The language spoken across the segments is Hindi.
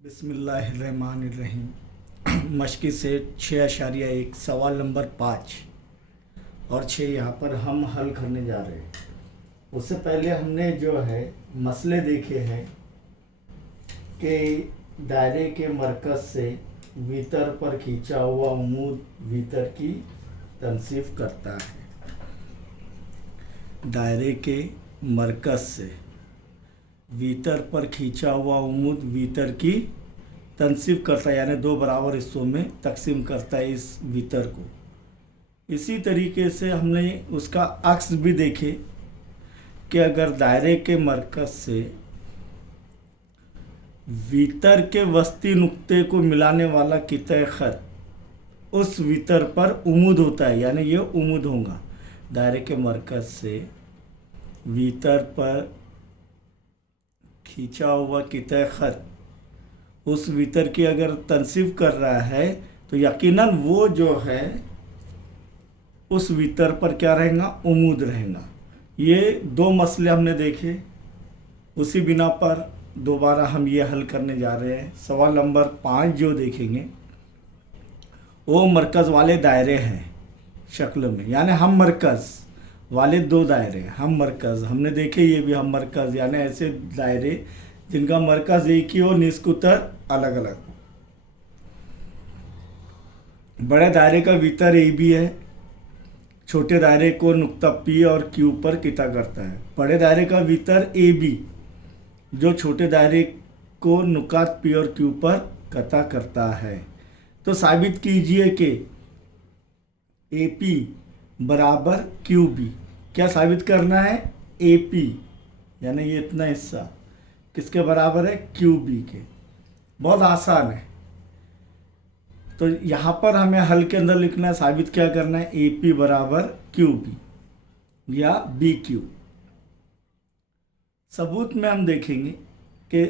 बिस्मिल्लाहिर्रहमानिर्रहीम। मशक़ी से 6.1 सवाल नंबर 5 और 6 यहाँ पर हम हल करने जा रहे हैं। उससे पहले हमने जो है मसले देखे हैं कि दायरे के मरकज़ से भीतर पर खींचा हुआ उमूद भीतर की तनसीफ करता है। दायरे के मरकज़ से भीतर पर खींचा हुआ उमूद भीतर की तनसीब करता है, यानी दो बराबर हिस्सों में तकसीम करता है इस भीतर को। इसी तरीके से हमने उसका अक्स भी देखे कि अगर दायरे के मरकज़ से भीतर के वस्ती नुक्ते को मिलाने वाला कितः ख़त उस भीतर पर उमूद होता है, यानी ये उमूद होगा। दायरे के मरकज़ से भीतर पर खींचा हुआ कितः ख़त उस भीतर की अगर तनसीब कर रहा है तो यकीनन वो जो है उस भीतर पर क्या रहेगा, उमूद रहेगा। ये दो मसले हमने देखे, उसी बिना पर दोबारा हम ये हल करने जा रहे हैं। सवाल नंबर 5 जो देखेंगे वो मरकज़ वाले दायरे हैं शक्ल में, यानी हम मरकज़ वाले दो दायरे। हम मरकज़ हमने देखे, ये भी हम मरकज़ यानी ऐसे दायरे जिनका मरकज़ एक ही हो, निस्कुतर अलग अलग। बड़े दायरे का भीतर ए बी है, छोटे दायरे को नुक्ता पी और क्यू पर किता करता है। बड़े दायरे का भीतर ए बी जो छोटे दायरे को नुकात पी और क्यू पर कता करता है। तो साबित कीजिए कि ए पी बराबर क्यू बी। क्या साबित करना है? ए पी यानी ये इतना हिस्सा किसके बराबर है? क्यू बी के। बहुत आसान है। तो यहाँ पर हमें हल के अंदर लिखना है, साबित क्या करना है? ए पी बराबर क्यू बी या बी क्यू। सबूत में हम देखेंगे कि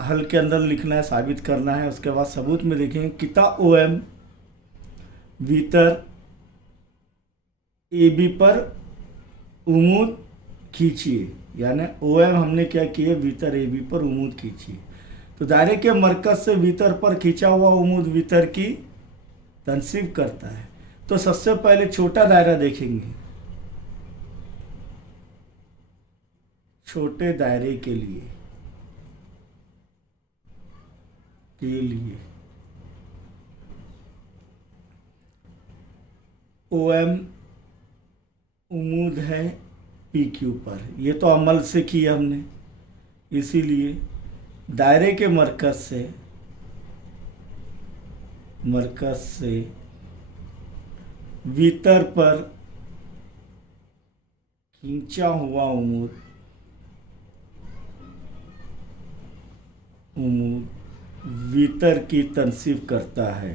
हल के अंदर लिखना है, साबित करना है। उसके बाद सबूत में देखेंगे किता ओ एम भीतर ए बी पर उमूद खींचिए, यानी ओ एम हमने क्या किया, भीतर ए बी पर उमूद खींचिए। तो दायरे के मरकज़ से भीतर पर खींचा हुआ उमूद भीतर की तनसीब करता है। तो सबसे पहले छोटा दायरा देखेंगे। छोटे दायरे के लिए ओ एम उमूद है पी क्यू पर। ये तो अमल से किया हमने, इसीलिए दायरे के मरकज़ से भीतर पर खींचा हुआ उमूद भीतर की तनसीब करता है।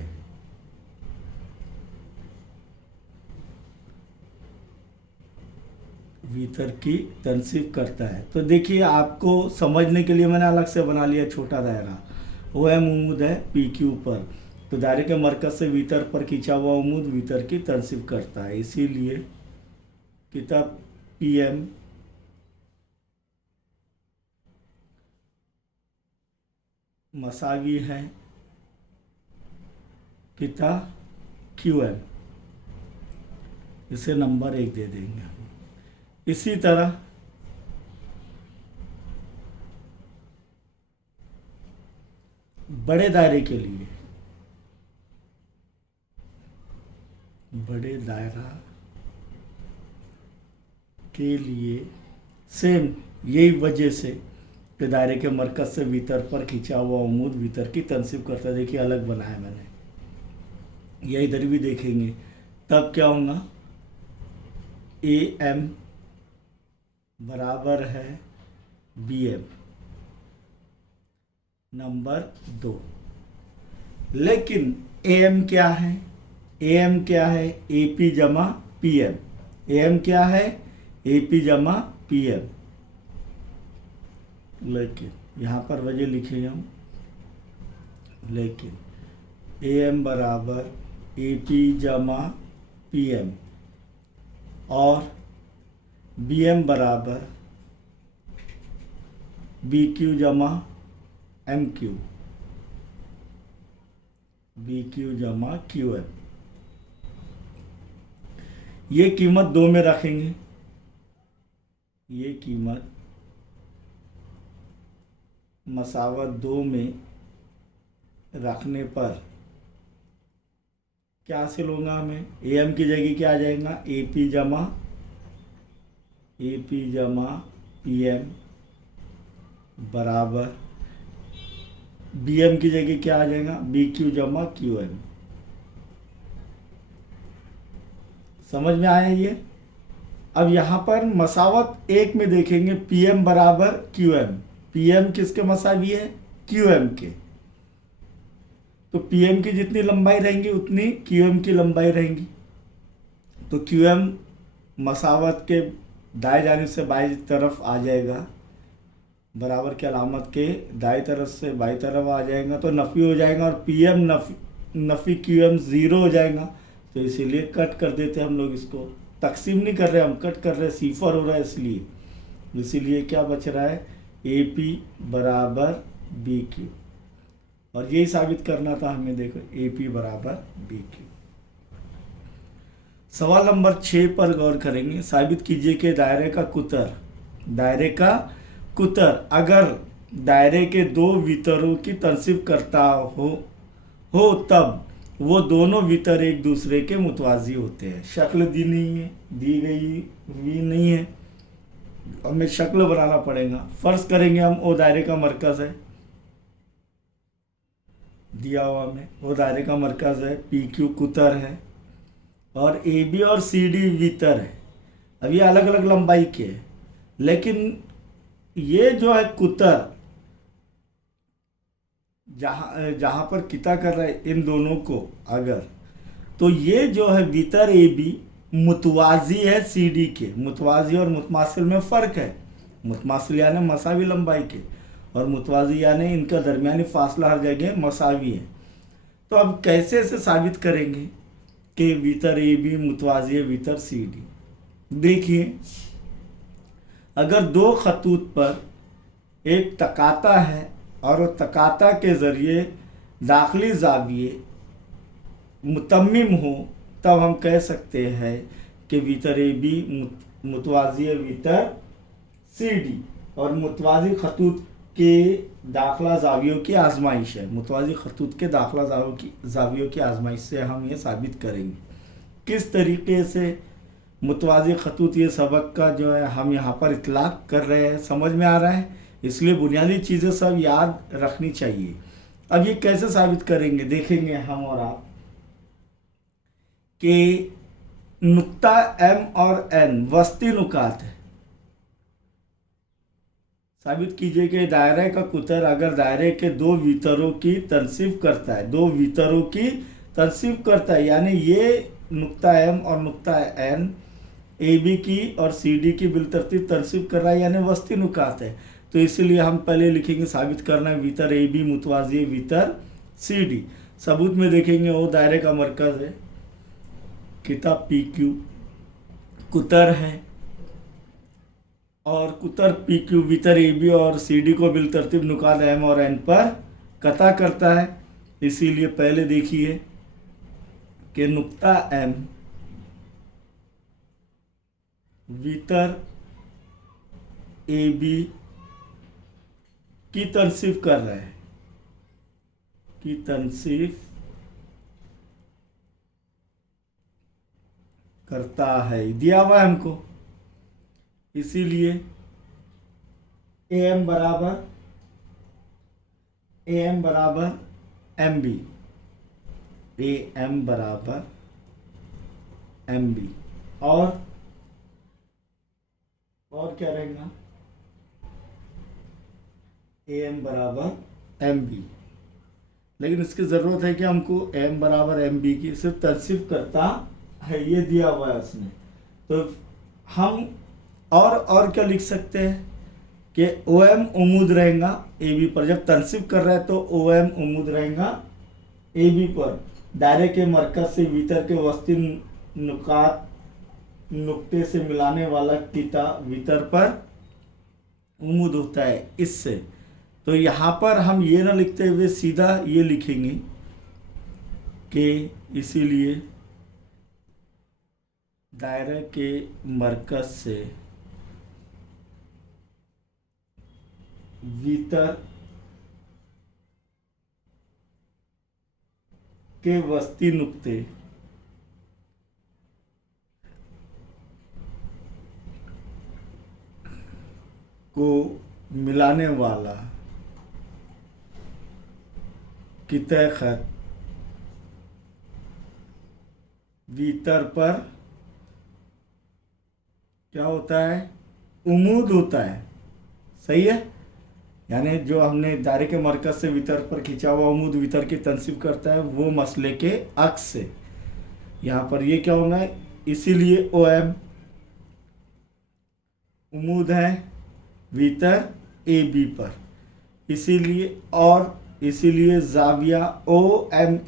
भीतर की तनसीब करता है। तो देखिए, आपको समझने के लिए मैंने अलग से बना लिया छोटा दायरा। ओ एम उमूद है पी क्यू पर, तो दायरे के मरकज़ से भीतर पर खींचा हुआ उमूद भीतर की तनसीब करता है। इसीलिए किताब पी एम मसावी है किता क्यू एम। इसे नंबर 1 दे देंगे। इसी तरह बड़े दायरे के लिए, बड़े दायरा के लिए सेम यही वजह से कि दायरे के मरकज़ से भीतर पर खींचा हुआ उमूद भीतर की तनसीब करता है। देखिए, अलग बनाया मैंने। यह इधर भी देखेंगे, तब क्या होगा? ए एम बराबर है बी एम नंबर 2। लेकिन ए एम क्या है? ए एम क्या है? ए पी जमा पी एम। ए एम क्या है? ए पी जमा पी एम। लेकिन यहाँ पर वजह लिखे हम, लेकिन ए एम बराबर ए पी जमा पी एम और बी एम बराबर बी क्यू जमा एम क्यू। बी क्यू जमा क्यू एम। ये कीमत 2 में रखेंगे, ये कीमत मसावत 2 में रखने पर क्या हासिल होगा हमें? ए एम की जगह क्या आ जाएगा? ए पी जमा पी एम बराबर बी एम की जगह क्या आ जाएगा? बी क्यू जमा क्यू एम। समझ में आया ये? अब यहाँ पर मसावत 1 में देखेंगे पी एम बराबर क्यू एम। पी एम किसके मसावी है? क्यू एम के। तो पी एम की जितनी लंबाई रहेंगी उतनी क्यू एम की लंबाई रहेंगी। तो क्यू एम मसावत के दाएं जानिब से बाईं तरफ आ जाएगा, बराबर की अलामत के दाएं तरफ से बाईं तरफ आ जाएगा, तो नफ़ी हो जाएगा और पी एम नफ़ी क्यू एम 0 हो जाएगा। तो इसीलिए कट कर देते हैं हम लोग, इसको तकसीम नहीं कर रहे, हम कट कर रहे, सीफर हो रहा है इसीलिए क्या बच रहा है? ए पी बराबर बी क्यू। और यही साबित करना था हमें। देखो ए पी बराबर बी क्यू। सवाल नंबर 6 पर गौर करेंगे। साबित कीजिए कि दायरे का कुतर अगर दायरे के 2 वितरों की तनसीब करता हो तब वो दोनों वितर एक दूसरे के मुतवाजी होते हैं। शक्ल दी गई हुई नहीं है, हमें शक्ल बनाना पड़ेगा। फर्ज करेंगे हम ओ दायरे का मरकज है, दिया हुआ हमें वो दायरे का मरकज है, पी क्यू कुतर है और ए बी और सी डी वितर है। अब ये अलग अलग लंबाई के हैं, लेकिन ये जो है कुतर जहाँ पर किता कर रहा है इन दोनों को अगर, तो ये जो है वितर ए बी मुतवाजी है सी डी के। मुतवाजी और मुतमासिल में फ़र्क है। मुतमासिल यानी मसावी लंबाई के और मुतवाजी यानी इनका दरमियानी फासला हर जगह मसावी है। तो अब कैसे इसे साबित करेंगे कि वितर ए बी मुतवाजी है वितर सी डी? देखिए, अगर 2 खतूत पर एक तकाता है और वो तकाता के ज़रिए दाखिली ज़ाविये मुतम्मिम हो, तब हम कह सकते हैं कि वितर ए बी मुतवाज़ी है वितर सी डी और मुतवाज़ी खतूत के दाखिला ज़ावियों की आजमाइश है। मुतवाज़ी खतूत के दाखिला ज़ावियों की आजमाइश से हम ये साबित करेंगे। किस तरीके से मुतवाज़ी खतूत, ये सबक का जो है हम यहाँ पर इतलाक़ कर रहे हैं, समझ में आ रहा है? इसलिए बुनियादी चीज़ें सब याद रखनी चाहिए। अब ये कैसे साबित करेंगे देखेंगे हम और आप कि नुक्ता एम और एन वस्ती नुकात है। साबित कीजिए कि दायरे का कुतर अगर दायरे के 2 वितरों की तनसीब करता है, 2 वितरों की तनसीब करता है, यानी ये नुक्ता एम और नुक्ता एन ए बी की और सी डी की बिलतरतीब तनसीब कर रहा है, यानी वस्ती नुकात है। तो इसीलिए हम पहले लिखेंगे साबित करना है वितर ए बी मुतवाज़ी वितर सी डी। सबूत में देखेंगे वो दायरे का मरकज़ है, किताब पी क्यू कुतर है और कुतर पी क्यू वितर ए बी और सी डी को बिलतरतीब नुकात एम और एन पर कता करता है। इसीलिए पहले देखिए कि नुक्ता एम वितर ए बी की तनसीब कर रहा है, की तनसीब करता है, दिया हुआ है हमको। इसीलिए ए एम बराबर एम बी, ए एम बराबर एम बी और क्या रहेगा? ए एम बराबर एम बी। लेकिन इसकी ज़रूरत है कि हमको एम बराबर एम बी की सिर्फ तनसीब करता है, ये दिया हुआ है उसने। तो हम और क्या लिख सकते हैं कि ओ एम उमूद रहेगा ए बी पर। जब तनसीब कर रहा है तो ओ एम उमूद रहेगा ए बी पर। दायरे के मरकज से वितर के वस्ती नुक्ते से मिलाने वाला किता वितर पर उमूद होता है इससे। तो यहाँ पर हम ये ना लिखते हुए सीधा ये लिखेंगे के, इसीलिए दायरे के मरकज से भीतर के वस्ती नुक्ते को मिलाने वाला कितने खत भीतर पर क्या होता है, उमूद होता है। सही है, यानी जो हमने दायरे के मरकज से वितर पर खींचा हुआ उमूद वितर की तनसीब करता है वो मसले के अक्स से यहाँ पर ये क्या होगा, इसीलिए ओ एम उमूद है वितर ए बी पर, इसीलिए जाविया ओ एम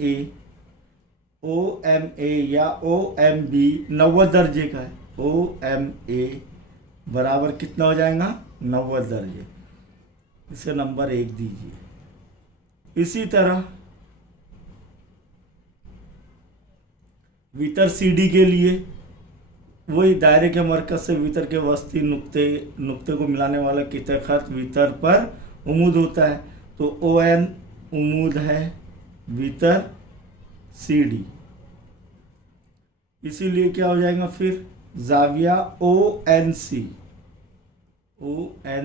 ए या ओ एम बी 90 दर्जे का है। ओ एम ए बराबर कितना हो जाएगा, 90 दर्जे। इसे नंबर 1 दीजिए। इसी तरह वितर सी डी के लिए वही दायरे के मरकज से वितर के वस्ती नुक्ते को मिलाने वाला कितने खत वितर पर उमूद होता है, तो ओ एन उमूद है वितर सी डी, इसीलिए क्या हो जाएगा फिर जाविया ओ एन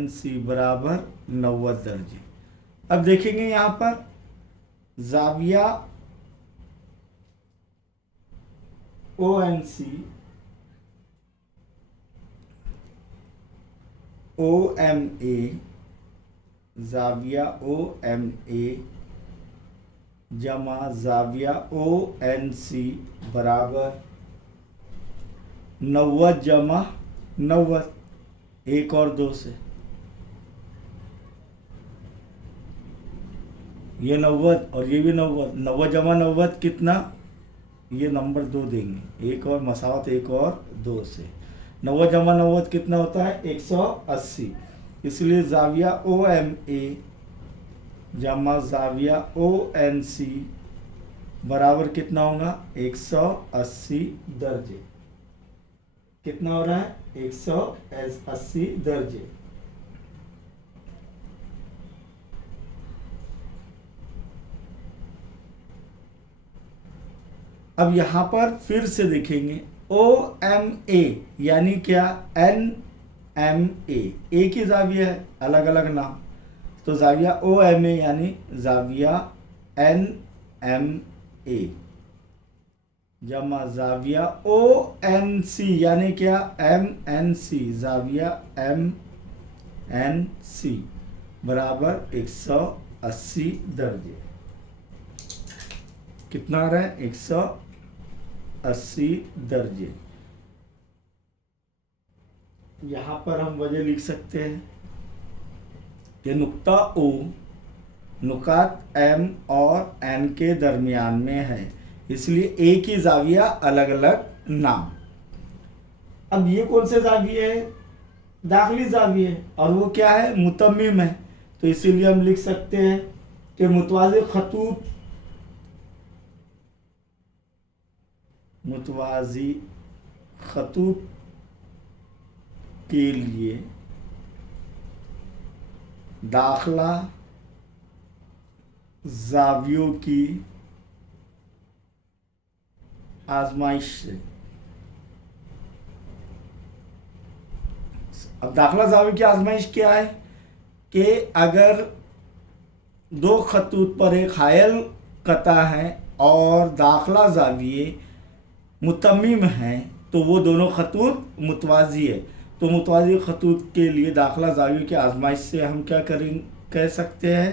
सी बराबर 90 दर्जे। अब देखेंगे यहाँ पर जाविया O N C O M A, जाविया ओ एम ए जमा जाविया ओ एन सी बराबर 90 जमा 90, 1 और 2 से ये 90 और ये भी 90, 90 जमा 90 कितना, ये नंबर 2 देंगे, 1 और मसावत 1 और 2 से 90 जमा 90 कितना होता है 180, इसलिए जाविया ओ एम ए जमा जाविया ओ एन सी बराबर कितना होगा 180 दर्जे। कितना हो रहा है 180 दर्जे। अब यहां पर फिर से देखेंगे ओ एम ए यानी क्या, एन एम ए की जाविया है, अलग अलग नाम, तो जाविया ओ एम ए यानी जाविया एन एम ए जमा जाविया ओ एन सी यानी क्या, एम एन सी, जाविया एम एन सी बराबर 180 दर्जे। कितना आ रहा है 180 दर्जे। यहां पर हम वजह लिख सकते हैं कि नुक्ता ओ नुकात एम और एन के दरमियान में है, इसलिए ए की जाविया अलग अलग नाम। अब ये कौन से जाविये है, दाखिली जाविये है, और वो क्या है मुतम्मिम है, तो इसीलिए हम लिख सकते हैं कि मुतवाज़ी खतूत के लिए दाखला जावियों की आजमाइश से। अब दाखला जावियों की आजमाइश क्या है कि अगर 2 खतूत पर एक हायल कता है और दाखला जाविये मुतम्मिम हैं तो वो दोनों खतूत मुतवाज़ी है, तो मुतवाज़ी खतूत के लिए दाखला जावियों की आजमाइश से हम क्या कह सकते हैं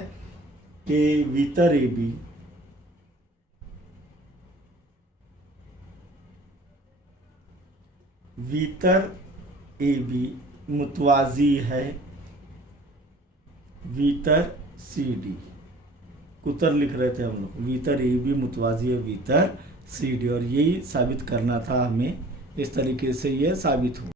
कि वितर ए बी मुतवाज़ी है वितर सी डी। कुतर लिख रहे थे हम लोग, वितर ए बी मुतवाज़ी है वितर सी डी, और यही साबित करना था हमें। इस तरीके से यह साबित हुआ।